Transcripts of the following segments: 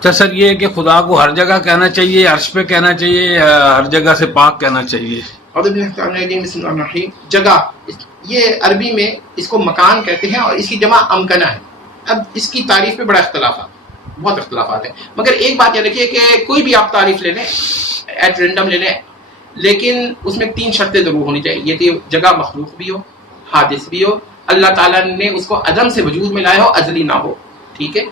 اچھا سر، یہ کہ خدا کو ہر جگہ کہنا چاہیے، عرش پہ کہنا چاہیے، یا ہر جگہ سے پاک کہنا چاہیے؟ بسم اللہ الرحمن الرحیم. جگہ، یہ عربی میں اس کو مکان کہتے ہیں اور اس کی جمع امکنہ ہے. اب اس کی تعریف پہ بڑا اختلافات، بہت اختلافات ہیں، مگر ایک بات یاد رکھیے کہ کوئی بھی آپ تعریف لے لیں، ایٹ رینڈم لے لیں، لیکن اس میں 3 شرطیں ضرور ہونی چاہیے. یہ کہ جگہ مخلوق بھی ہو، حادث بھی ہو، اللہ تعالیٰ نے اس کو عدم سے وجود میں لایا ہو، ازلی نہ ہو، ٹھیک ہے،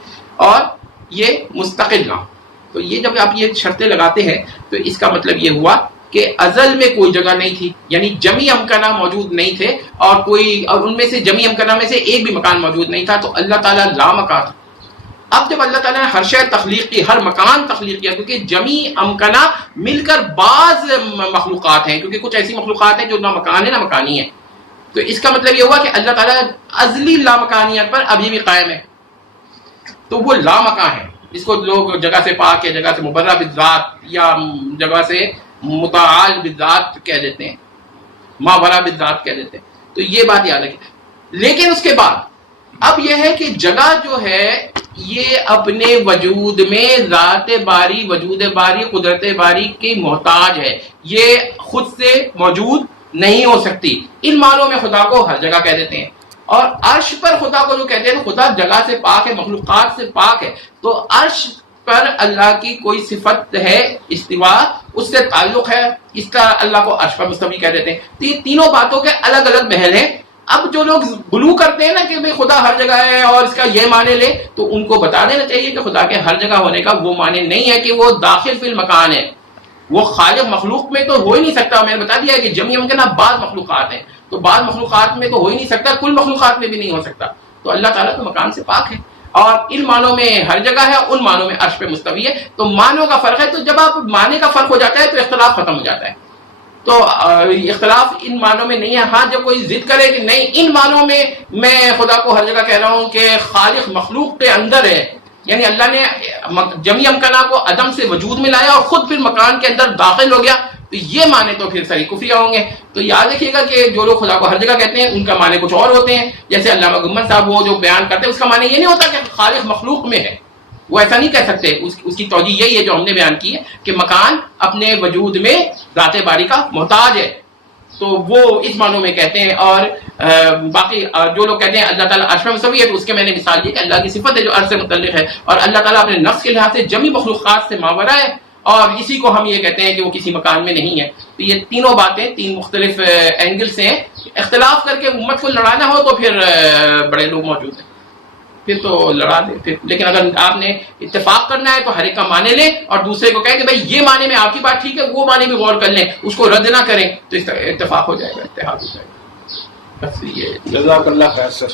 اور یہ مستقل نہ ہو. تو یہ جب آپ یہ شرطیں لگاتے ہیں تو اس کا مطلب یہ ہوا کہ ازل میں کوئی جگہ نہیں تھی، یعنی جمی امکنہ موجود نہیں تھے، اور ان میں سے جمی امکنہ میں سے ایک بھی مکان موجود نہیں تھا، تو اللہ تعالیٰ لا مکان تھا. اب جب اللہ تعالیٰ نے ہر شے تخلیق کی، ہر مکان تخلیق کیا، کیونکہ جمی امکنہ مل کر بعض مخلوقات ہیں، کیونکہ کچھ ایسی مخلوقات ہیں جو نہ مکان ہے نہ مکانی ہے. تو اس کا مطلب یہ ہوا کہ اللہ تعالیٰ ازلی لامکانیت پر ابھی بھی قائم ہے، تو وہ لامکان ہے. اس کو لوگ جگہ سے پاک ہے، جگہ سے مبرہ بالذات، یا جگہ سے متعال بالذات کہہ دیتے ہیں، ماورا بالذات کہہ دیتے ہیں. تو یہ بات یاد رکھیں. لیکن اس کے بعد اب یہ ہے کہ جگہ جو ہے یہ اپنے وجود میں ذات باری، وجود باری، قدرت باری کی محتاج ہے، یہ خود سے موجود نہیں ہو سکتی. ان معنوں میں خدا کو ہر جگہ کہہ دیتے ہیں. اور عرش پر خدا کو جو کہتے ہیں، خدا جگہ سے پاک ہے، مخلوقات سے پاک ہے، تو عرش پر اللہ کی کوئی صفت ہے، استوا، اس سے تعلق ہے، اس کا اللہ کو عرش پر مستوی کہہ دیتے ہیں. تو یہ تینوں باتوں کے الگ الگ محل ہیں. اب جو لوگ غلو کرتے ہیں نا کہ بھئی خدا ہر جگہ ہے اور اس کا یہ معنی لے، تو ان کو بتا دینا چاہیے کہ خدا کے ہر جگہ ہونے کا وہ معنی نہیں ہے کہ وہ داخل فی المکان ہے، وہ خالق مخلوق میں تو ہو ہی نہیں سکتا. میں نے بتا دیا ہے کہ جمی ممکن بعض مخلوقات ہیں، تو بعض مخلوقات میں تو ہو ہی نہیں سکتا، کل مخلوقات میں بھی نہیں ہو سکتا. تو اللہ تعالیٰ تو مکان سے پاک ہے، اور ان معنوں میں ہر جگہ ہے، ان معنوں میں عرش پہ مستوی ہے. تو معنوں کا فرق ہے. تو جب آپ معنی کا فرق ہو جاتا ہے تو اختلاف ختم ہو جاتا ہے. تو اختلاف ان معنوں میں نہیں ہے. ہاں جب کوئی ضد کرے کہ نہیں ان معنوں میں میں خدا کو ہر جگہ کہہ رہا ہوں کہ خالق مخلوق کے اندر ہے، یعنی اللہ نے جمی امکنہ کو عدم سے وجود میں لایا اور خود پھر مکان کے اندر داخل ہو گیا، تو یہ معنی تو پھر صحیح کفریہ ہوں گے. تو یاد رکھیے گا کہ جو لوگ خدا کو ہر جگہ کہتے ہیں ان کا معنی کچھ اور ہوتے ہیں. جیسے علامہ گمبد صاحب وہ جو بیان کرتے ہیں، اس کا معنی یہ نہیں ہوتا کہ خالق مخلوق میں ہے، وہ ایسا نہیں کہہ سکتے. اس کی توجیہ یہی ہے جو ہم نے بیان کی ہے کہ مکان اپنے وجود میں ذات باری کا محتاج ہے، تو وہ اس معنوں میں کہتے ہیں. اور باقی جو لوگ کہتے ہیں اللہ تعالیٰ عرش پہ مستوی ہے، تو اس کے میں نے مثال دی کہ اللہ کی صفت ہے جو عرش سے متعلق ہے، اور اللہ تعالیٰ اپنے نفس کے لحاظ سے جمی مخلوقات سے ماورا ہے، اور اسی کو ہم یہ کہتے ہیں کہ وہ کسی مکان میں نہیں ہے. تو یہ تینوں باتیں 3 مختلف اینگل سے ہیں. اختلاف کر کے امت کو لڑانا ہو تو پھر بڑے لوگ موجود ہیں، پھر تو لڑا دیں پھر. لیکن اگر آپ نے اتفاق کرنا ہے تو ہر ایک کا معنی لیں، اور دوسرے کو کہیں کہ بھائی یہ معنی میں آپ کی بات ٹھیک ہے، وہ معنی بھی غور کر لیں، اس کو رد نہ کریں، تو اس کا اتفاق ہو جائے گا، اتحاد ہو جائے گا. بس یہ جزاک اللہ خیر سر.